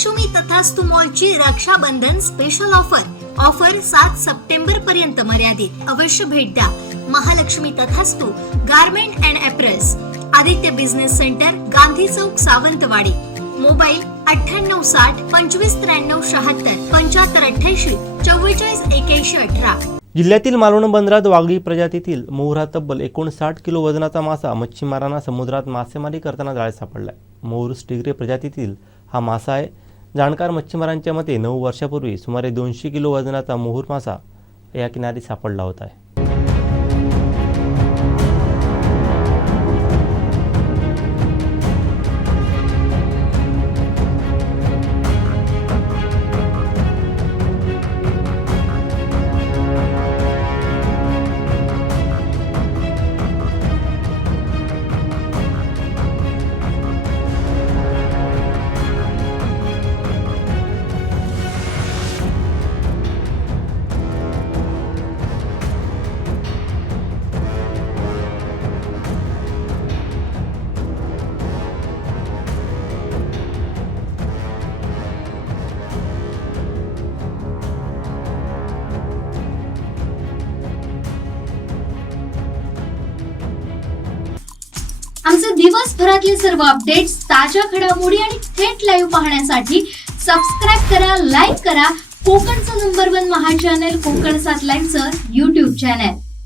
महालक्ष्मी तथास्तु मॉलची Rakshabandhan special offer 7 September पर्यंत मर्यादित। अवश्य भेट द्या महालक्ष्मी तथास्तु garment and apparels, Aditya business centre, Gandhi Chowk, Sawantwadi. Mobile 9860 2593 76 7588 44 81 18। जिल्ह्यातील मालवण बंदरात वाघळी प्रजातीतील मोहरा तब्बल 59 किलो वजनाचा मासा मच्छीमारांना समुद्रात मासेमारी करताना जाळ्यात सापडलाय। मोहर स्टिग्रे प्रजातीतील हा मासा आहे। जाणकार मच्छीमारांच्या मते 9 वर्षापूर्वी सुमारे 200 किलो वजनाचा मोहर मासा या किनारी सापडला होता। आमचे दिवसभरातले सर्व अपडेट्स, ताज्या घडामोडी आणि थेट लाईव्ह पाहण्यासाठी सबस्क्राइब करा, लाईक करा कोकणचं नंबर 1 महा चॅनल कोकण 7 लाईव्हचं YouTube चॅनल।